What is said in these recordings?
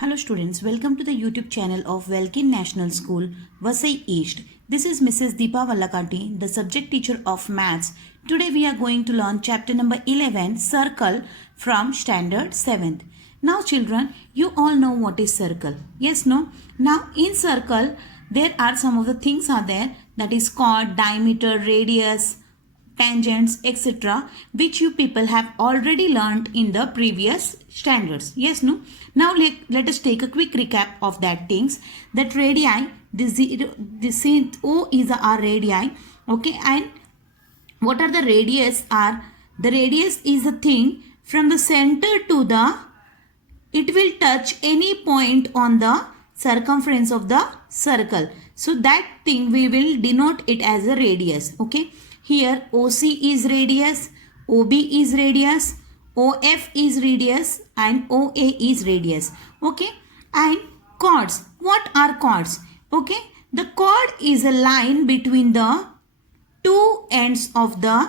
Hello students, welcome to the YouTube channel of Welkin National School, Vasai East. This is Mrs. Deepa Vallakati, the subject teacher of Maths. Today we are going to learn chapter number 11, Circle, from standard 7th. Now children, you all know what is circle. Yes, no? Now in circle, there are some of the things are there, that is chord, diameter, radius, tangents, etc., which you people have already learned in the previous standards. Yes, no? Now let us take a quick recap of that things. That radii, this O is our radii, okay, and what are the radius are? The radius is a thing from the center to the, it will touch any point on the circumference of the circle. So that thing we will denote it as a radius, okay. Here OC is radius, OB is radius, OF is radius and OA is radius, okay. And chords, what are chords? Okay, the chord is a line between the two ends of the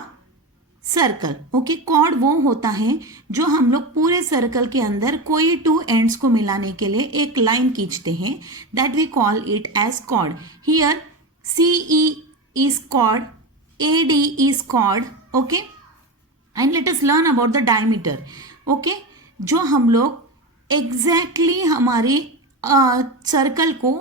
circle. Okay, chord वो होता है जो हम लोग पूरे circle के अंदर कोई टू एंड्स को मिलाने के लिए एक लाइन खींचते हैं, that we call it as chord. Here CE is chord, AD is chord, okay, and let us learn about the diameter. okay, जो हम लोग एग्जैक्टली हमारे सर्कल को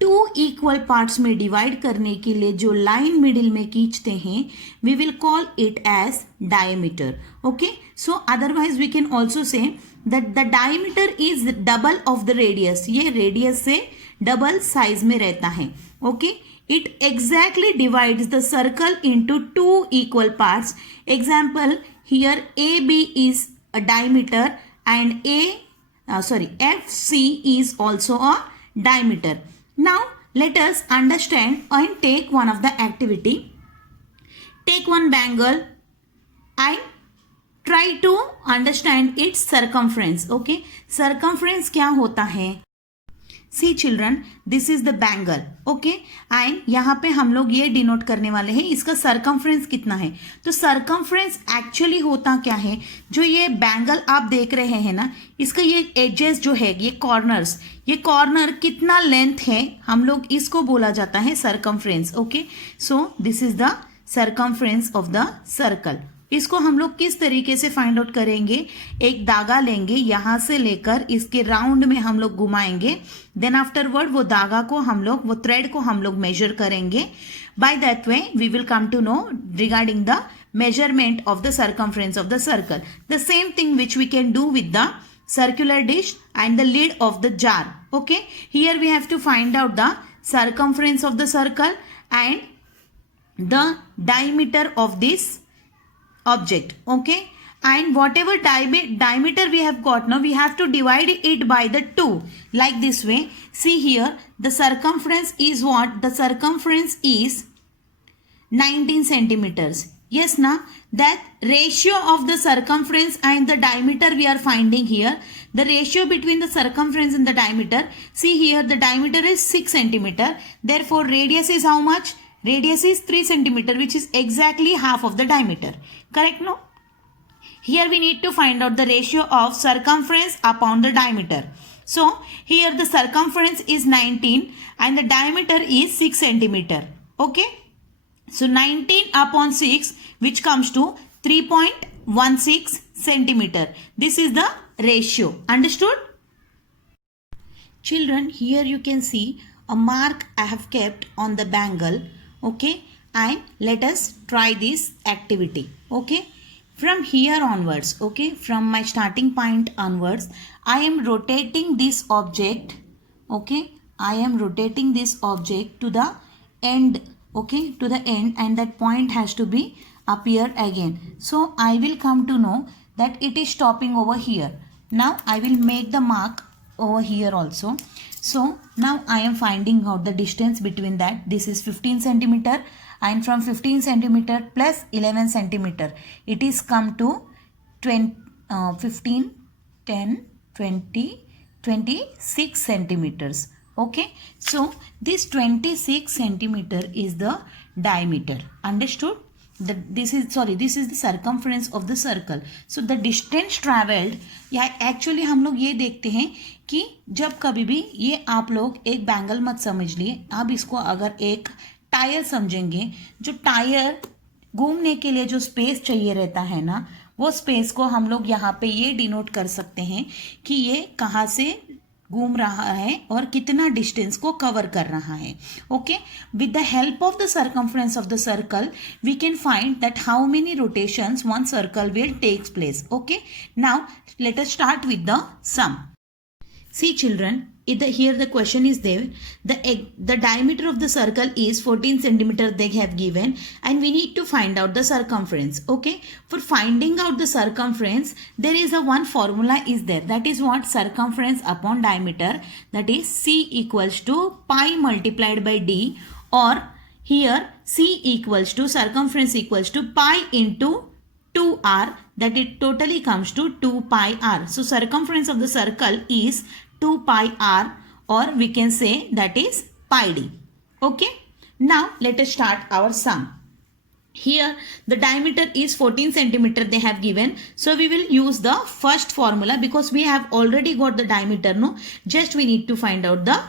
टू इक्वल पार्ट्स में डिवाइड करने के लिए जो लाइन मिडिल में खींचते हैं, we will call it as diameter. Okay, so otherwise we can also say that the diameter is double of the radius. ये रेडियस से डबल साइज में रहता है. Okay, it exactly divides the circle into two equal parts. Example, here AB is a diameter and FC is also a diameter. Now let us understand and take one of the activity. Take one bangle and try to understand its circumference. Okay, circumference क्या होता है? See children, this is the bangle. okay, and यहाँ पे हम लोग ये denote करने वाले हैं इसका सर्कमफ्रेंस कितना है. तो सर्कमफ्रेंस एक्चुअली होता क्या है, जो ये बैंगल आप देख रहे हैं ना, इसका ये एजेस जो है, ये कॉर्नर्स, ये कॉर्नर कितना लेंथ है, हम लोग इसको बोला जाता है circumference. Okay, so this is the circumference of the circle. इसको हम लोग किस तरीके से फाइंड आउट करेंगे, एक धागा लेंगे, यहां से लेकर इसके राउंड में हम लोग घुमाएंगे, देन आफ्टरवर्ड वो धागा को हम लोग, वो थ्रेड को हम लोग मेजर करेंगे. By that way we will come to know regarding the measurement of the circumference of the circle. The same thing which we can do with the circular dish and the lid of the jar. okay, here we have to find out the circumference of the circle and the diameter of this object. okay, and whatever diameter we have got, now we have to divide it by the 2 like this way. See here, the circumference is what? The circumference is 19 centimeters. yes na, that ratio of the circumference and the diameter we are finding here. The ratio between the circumference and the diameter, see here, the diameter is 6 centimeter, therefore radius is how much? Radius is 3 centimeter, which is exactly half of the diameter. Correct, no? Here we need to find out the ratio of circumference upon the diameter. So here the circumference is 19 and the diameter is 6 centimeter. Okay, so 19 upon 6, which comes to 3.16 centimeter. This is the ratio. Understood? Children, here you can see a mark I have kept on the bangle. okay, and let us try this activity. okay, from here onwards, okay, from my starting point onwards, I am rotating this object. okay, I am rotating this object to the end. okay, to the end, and that point has to be appear again. So I will come to know that it is stopping over here. Now I will make the mark over here also. So now I am finding out the distance between that. This is 15 centimeter, and from 15 centimeter plus 11 centimeter, it is come to 15, 10, 20, 26 centimeters. okay, so this 26 centimeter is the diameter. Understood? this is the circumference of the circle. so the distance traveled, या actually हम लोग ये देखते हैं कि जब कभी भी ये आप लोग एक बैंगल मत समझ लिए, आप इसको अगर एक टायर समझेंगे, जो टायर घूमने के लिए जो स्पेस चाहिए रहता है ना, वो स्पेस को हम लोग यहाँ पे ये डिनोट कर सकते हैं कि ये कहाँ से घूम रहा है और कितना डिस्टेंस को कवर कर रहा है. Okay, with the help of the circumference of the circle we can find that how many rotations one circle will takes place. Okay, now let us start with the sum. See children, here the question is there. The diameter of the circle is 14 centimeter they have given, and we need to find out the circumference. Okay, for finding out the circumference, there is a one formula is there. That is what? Circumference upon diameter. That is C equals to pi multiplied by D, or here C equals to circumference equals to pi into 2r, that it totally comes to 2 pi r. So circumference of the circle is 2 pi r, or we can say that is pi d. Okay, now let us start our sum. Here the diameter is 14 centimeter they have given, so we will use the first formula because we have already got the diameter. No, just we need to find out the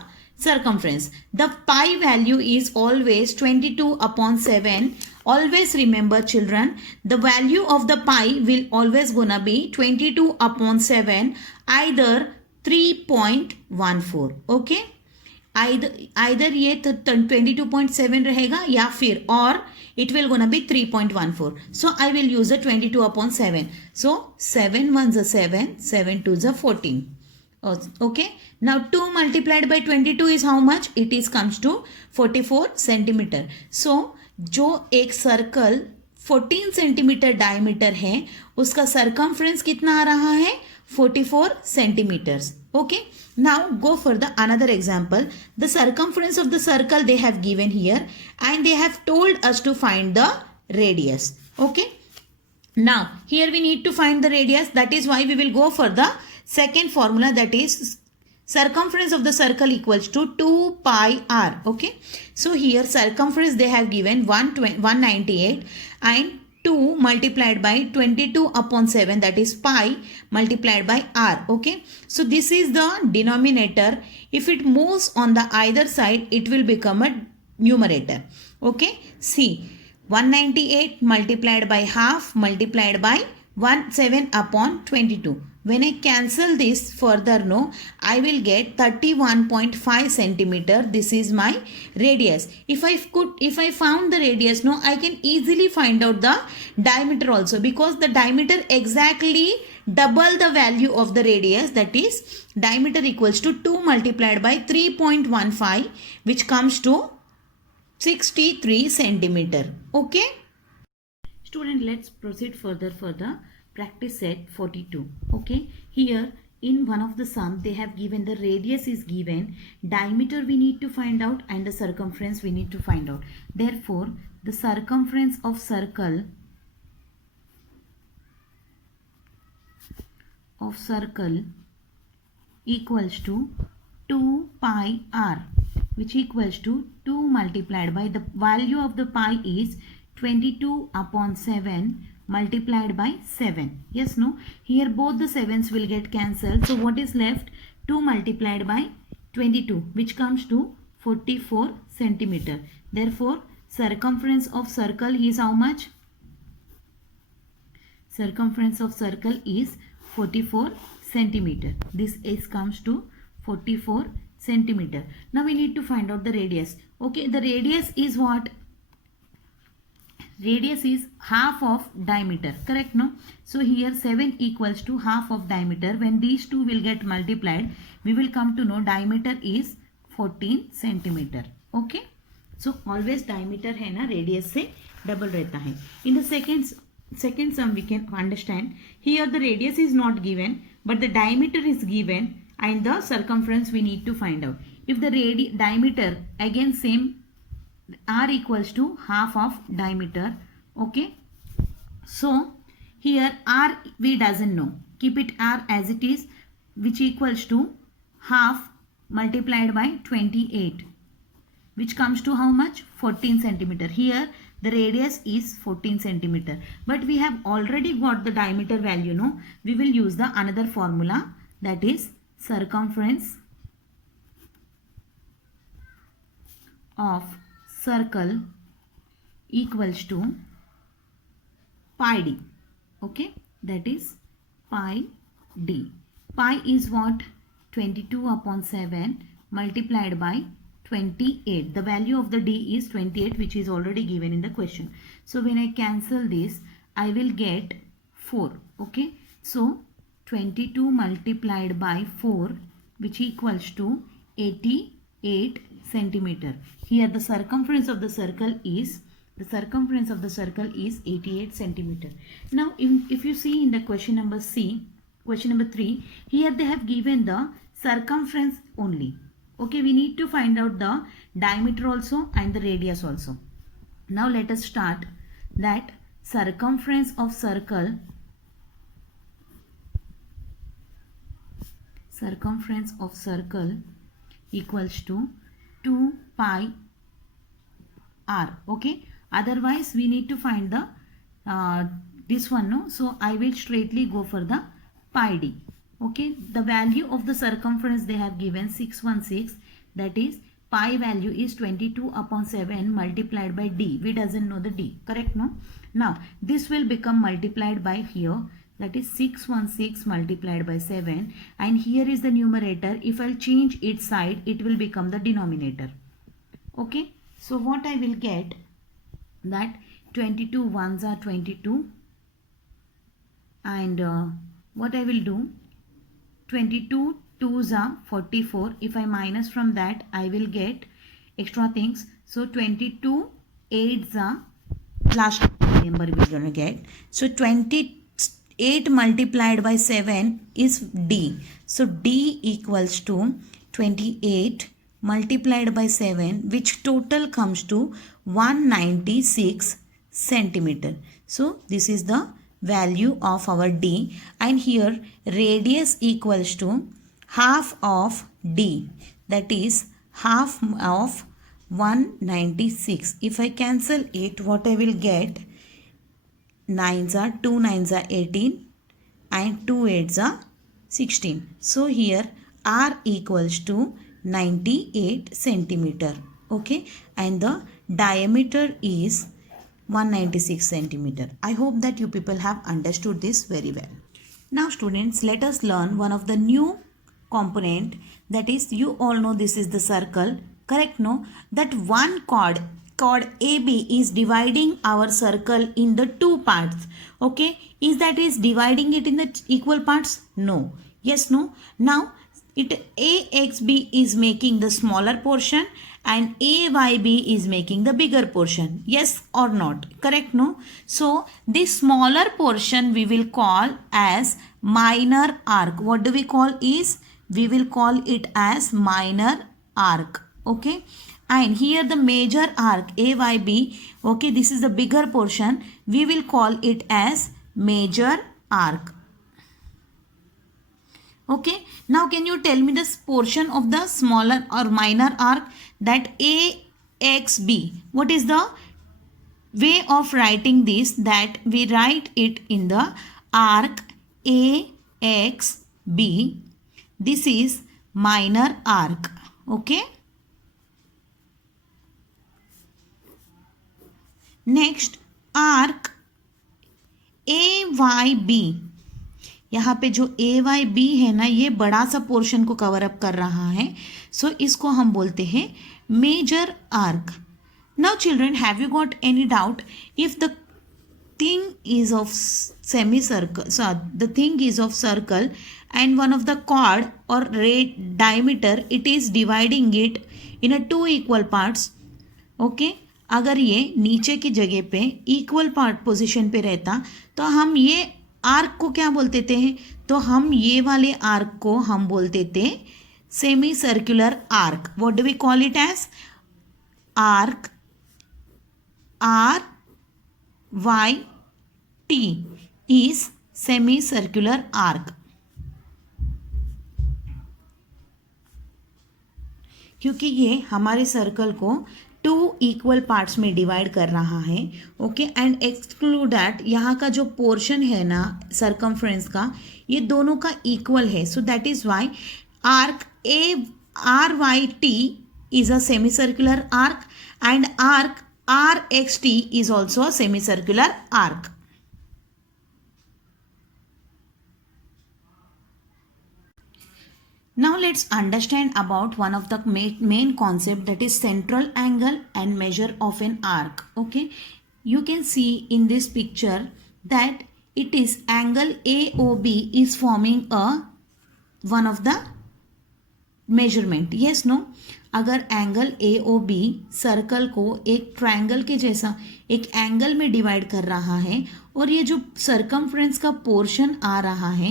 circumference. The pi value is always 22 upon 7. Always remember children, the value of the pi will always gonna be 22 upon 7, either 3.14. Okay, either ये 22.7 रहेगा या फिर और it will gonna be 3.14. So I will use a 22 upon 7. So 7 ones are 7, 7 twos are 14. Okay, now 2 multiplied by 22 is how much? It is comes to 44 centimeter. So जो एक circle 14 centimetre diameter है उसका circumference कितना आ रहा है? 44 centimetres. Okay, now go for the another example. The circumference of the circle they have given here and they have told us to find the radius. Okay, now here we need to find the radius. That is why we will go for the second formula, that is circumference of the circle equals to 2 pi r. Okay, so here circumference they have given 198 and 2 multiplied by 22 upon 7, that is pi multiplied by r. Okay, so this is the denominator. If it moves on the either side, it will become a numerator. Okay, see, 198 multiplied by half multiplied by 7 upon 22. When I cancel this further, no, I will get 31.5 centimeter. This is my radius. If I found the radius, no, I can easily find out the diameter also, because the diameter exactly double the value of the radius. That is diameter equals to 2 multiplied by 3.15, which comes to 63 centimeter. Okay, student, let's proceed further for the practice set 42. Okay, here in one of the sum they have given the radius is given, diameter we need to find out, and the circumference we need to find out. Therefore the circumference of circle equals to 2 pi r, which equals to 2 multiplied by the value of the pi is 22 upon 7 multiplied by 7. Yes, no, here both the 7s will get cancelled. So what is left? 2 multiplied by 22, which comes to 44 centimeter. Therefore circumference of circle is how much? Circumference of circle is 44 centimeter. This is comes to 44 centimeter. Now we need to find out the radius. Okay, the radius is what? Radius is half of diameter, correct? No, so here 7 equals to half of diameter. When these two will get multiplied, we will come to know diameter is 14 centimeter. Okay, so always diameter है ना radius से double रहता है. In the second sum we can understand, here the radius is not given but the diameter is given and the circumference we need to find out. If the diameter, again same, r equals to half of diameter. Okay, so here r we doesn't know, keep it r as it is, which equals to half multiplied by 28, which comes to how much? 14 centimeter. Here the radius is 14 centimeter, but we have already got the diameter value. No, we will use the another formula, that is circumference of circle equals to pi d. Okay, that is pi d. Pi is what? 22 upon 7 multiplied by 28. The value of the d is 28, which is already given in the question. So when I cancel this, I will get 4. Okay, so 22 multiplied by 4, which equals to 88 centimeter. Here the circumference of the circle is 88 centimeter. Now if you see in the question number question number 3, here they have given the circumference only. Okay, we need to find out the diameter also and the radius also. Now let us start that circumference of circle equals to 2 pi r. Okay, otherwise we need to find the this one, no? So I will straightly go for the pi d. Okay, the value of the circumference they have given 616, that is pi value is 22 upon 7 multiplied by d. We doesn't know the d, correct, no? Now this will become multiplied by here, that is 616 multiplied by 7, and here is the numerator. If I'll change its side, it will become the denominator. Okay, so what I will get, that 22 ones are 22, and what I will do, 22 twos are 44. If I minus from that, I will get extra things. So 22 eights are last number we're going to get. So 28 multiplied by 7 is d. So d equals to 28 multiplied by 7, which total comes to 196 centimeter. So this is the value of our d, and here radius equals to half of d, that is half of 196. If I cancel it, what I will get, 9s are 2 9s are 18 and 2 8s are 16. So here r equals to 98 centimeter. Okay, and the diameter is 196 centimeter. I hope that you people have understood this very well. Now students, let us learn one of the new component, that is, you all know this is the circle, correct, no? That one chord AB is dividing our circle in the two parts. Okay, is dividing it in the equal parts? No. Yes, no? Now AXB is making the smaller portion and AYB is making the bigger portion. Yes or not? Correct, no? So this smaller portion we will call as minor arc. What do we call is? We will call it as minor arc. Okay, and here the major arc AYB, okay, this is the bigger portion, we will call it as major arc. Okay, now can you tell me this portion of the smaller or minor arc, that AXB? What is the way of writing this? That we write it in the arc AXB. This is minor arc. Okay. Next arc AYB, यहाँ पे जो AYB है ना, ये बड़ा सा portion को cover up कर रहा है, सो इसको हम बोलते हैं major arc. Now children, have you got any doubt? If the thing is of semicircle, so the thing is of circle and one of the chord or diameter, it is dividing it in a two equal parts. Okay, अगर ये नीचे की जगह पे equal part position पे रहता तो हम ये आर्क को क्या बोलते थे? तो हम ये वाले आर्क को हम बोलते थे semicircular arc. What do we call it as? Arc. RYT is semicircular arc. क्योंकि ये हमारे सर्कल को टू इक्वल पार्ट्स में डिवाइड कर रहा है. ओके, एंड एक्सक्लूड दैट, यहाँ का जो पोर्शन है ना सर्कमफ्रेंस का, ये दोनों का इक्वल है. So that is why arc ARYT is a semicircular arc and arc RXT is also a semicircular arc. Now let's understand about one of the main concept, that is central angle and measure of an arc. Okay, you can see in this picture that it is angle AOB is forming a one of the measurement. Yes no, अगर angle A O B circle को एक triangle के जैसा एक angle में divide कर रहा है और ये जो सर्कमफ्रेंस का पोर्शन आ रहा है,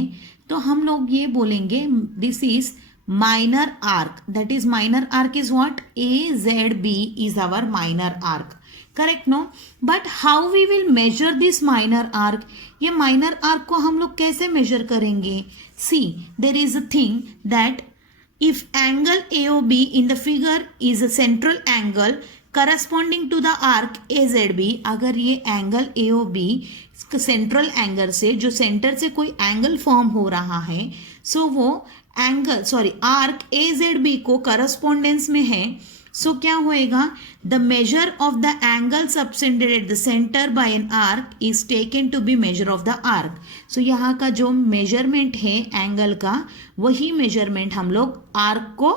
तो हम लोग ये बोलेंगे this is minor arc. That is minor arc is what, A Z B is our minor arc. Correct no? But how we will measure this minor arc? ये माइनर आर्क को हम लोग कैसे मेजर करेंगे? See, there is a thing that if angle AOB in the figure is a central angle corresponding to the arc AZB, अगर ये angle AOB central angle से, जो सेंटर से कोई एंगल फॉर्म हो रहा है, सो वो एंगल आर्क AZB को करस्पॉन्डेंस में है, सो क्या होएगा, the measure of the angle subtended at the centre by an arc is taken to be measure of the arc. So यहाँ का जो मेजरमेंट है एंगल का, वही मेजरमेंट हम लोग आर्क को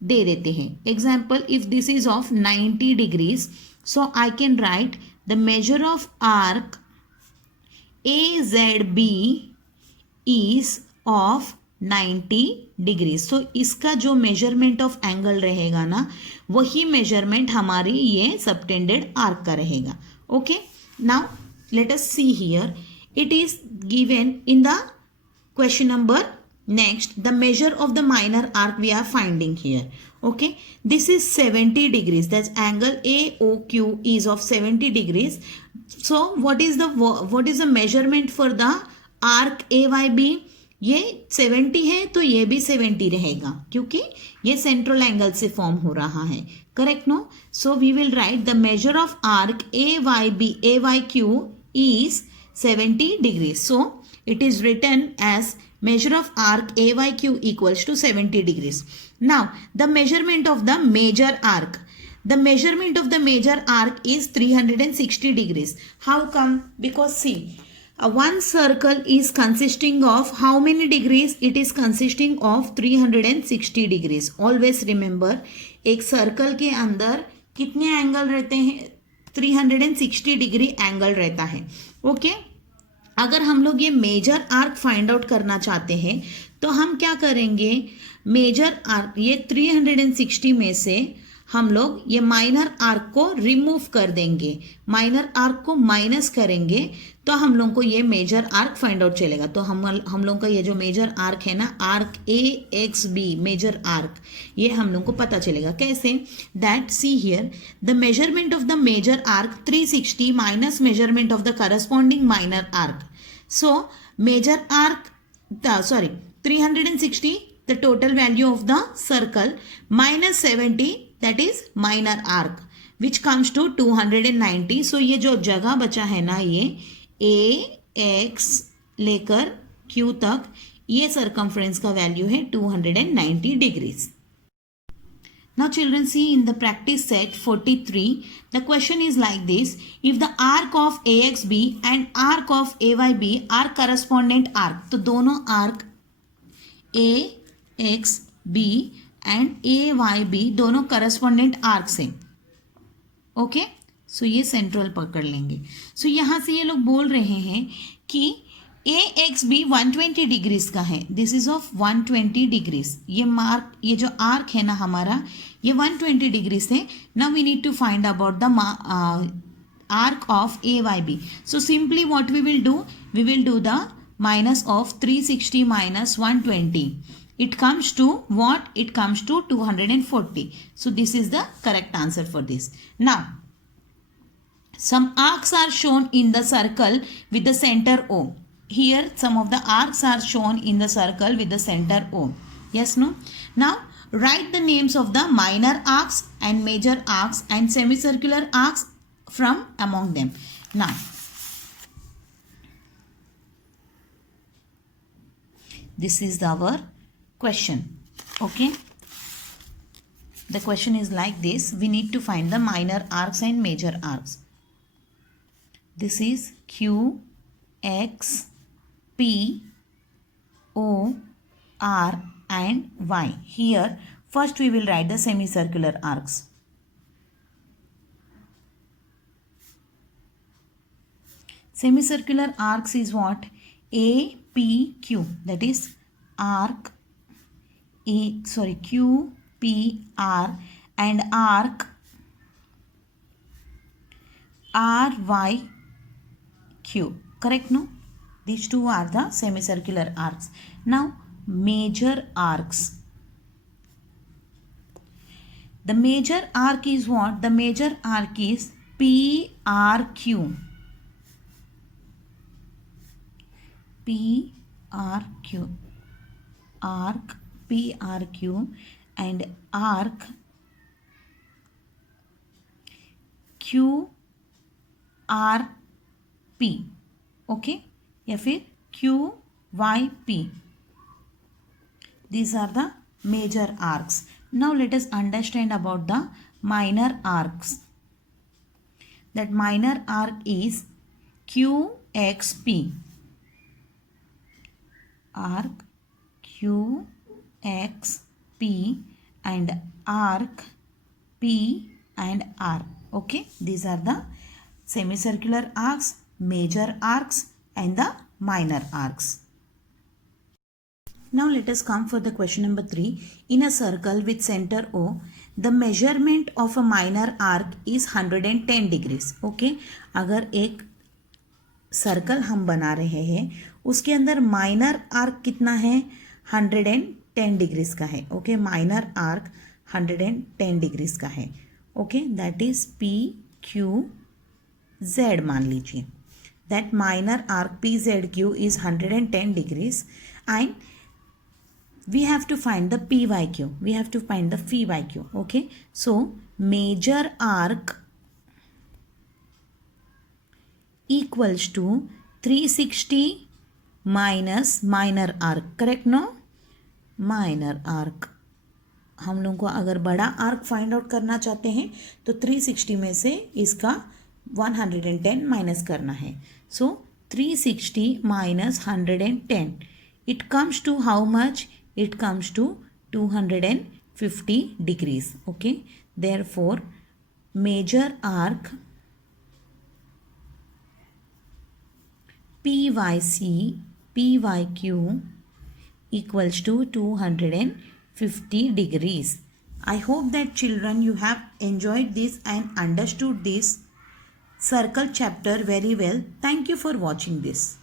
दे देते हैं. Example, if this is of 90 degrees, so I can write the measure of arc AZB is of 90 degree. So इसका जो मेजरमेंट ऑफ एंगल रहेगा ना, वही मेजरमेंट हमारी ये सबटेंडेड आर्क का रहेगा. Okay, now let us see here, it is given in the question number next, the measure of the minor arc we are finding here. Okay, this is 70 degrees, that's angle AOQ is of 70 degrees. So what is the measurement for the arc AYB? ये 70 है तो ये भी 70 रहेगा, क्योंकि ये central angle से form हो रहा है. Correct no? So we will write the measure of arc AYQ is 70 degrees. So it is written as measure of arc AYQ equals to 70 degrees. Now the measurement of the major arc. The measurement of the major arc is 360 degrees. How come? Because see, one circle is consisting of how many degrees? It is consisting of 360 degrees. Always remember, एक circle के अंदर कितने angle रहते हैं? 360 degree angle रहता है. Okay, अगर हम लोग ये मेजर आर्क फाइंड आउट करना चाहते हैं, तो हम क्या करेंगे? मेजर आर्क, ये 360 में से हम लोग ये माइनर आर्क को रिमूव कर देंगे, माइनर आर्क को माइनस करेंगे, तो हम लोग को ये मेजर आर्क फाइंड आउट चलेगा. तो हम लोग का ये जो मेजर आर्क है ना, आर्क AXB मेजर आर्क, ये हम लोग को पता चलेगा. कैसे? That see here, the measurement of the major arc 360 minus measurement of the corresponding minor arc. So major arc 360, the total value of the circle, minus 70, that is minor arc, which comes to 290. So ये जो जगह बचा है ना, ये AX लेकर Q तक, ये circumference का वैल्यू है 290 degrees. Now children, see in the practice set 43, the question is like this: if the arc of AXB and arc of AYB are correspondent arc, तो दोनों arc AXB एंड AYB दोनों correspondent arc से. Okay, सो ये central पकड़ लेंगे. सो यहाँ से ये लोग बोल रहे हैं कि AXB 120 डिग्रीज का है. This is of 120 degrees. ये जो आर्क है ना हमारा, ये 120 डिग्रीज है. Now we need to find about the arc of AYB. So simply what we will do, we will do the minus of 360 minus 120. It comes to what? It comes to 240. So this is the correct answer for this. Now, some arcs are shown in the circle with the center O. Here some of the arcs are shown in the circle with the center O. Yes, no? Now, write the names of the minor arcs and major arcs and semicircular arcs from among them. Now, this is our question. Okay. The question is like this. We need to find the minor arcs and major arcs. This is Q, X, P, O, R and Y. Here first we will write the semicircular arcs. Semicircular arcs is what? A, P, Q. That is arc Q, P, R and arc R, Y, Q. Correct, no? These two are the semicircular arcs. Now, major arcs. The major arc is what? The major arc is PRQ. PRQ. Arc PRQ and arc QRP. Okay, या फिर QYP. These are the major arcs. Now let us understand about the minor arcs. That minor arc is QXP. Arc QXP and arc P and R. Okay, these are the semicircular arcs, major arcs and the minor arcs. Now let us come for the question number 3. In a circle with center O, the measurement of a minor arc is 110 degrees. Okay, अगर एक circle हम बना रहे हैं उसके अंदर minor arc कितना है? 110 डिग्रीज का है. ओके, माइनर आर्क 110 डिग्रीज का है. Okay, that is P Q Z मान लीजिए. That minor arc P Z Q is 110 degrees and we have to find the PYQ. We have to find the PYQ. Okay, so major arc equals to 360 minus minor arc. Correct, no? Minor arc. हम लोग को अगर बड़ा arc find out करना चाहते हैं तो 360 में से इसका 110 माइनस करना है. So 360 minus 110, it comes to how much? It comes to 250 degrees. Okay, therefore major arc PYQ equals to 250 degrees. I hope that children you have enjoyed this and understood this circle chapter very well. Thank you for watching this.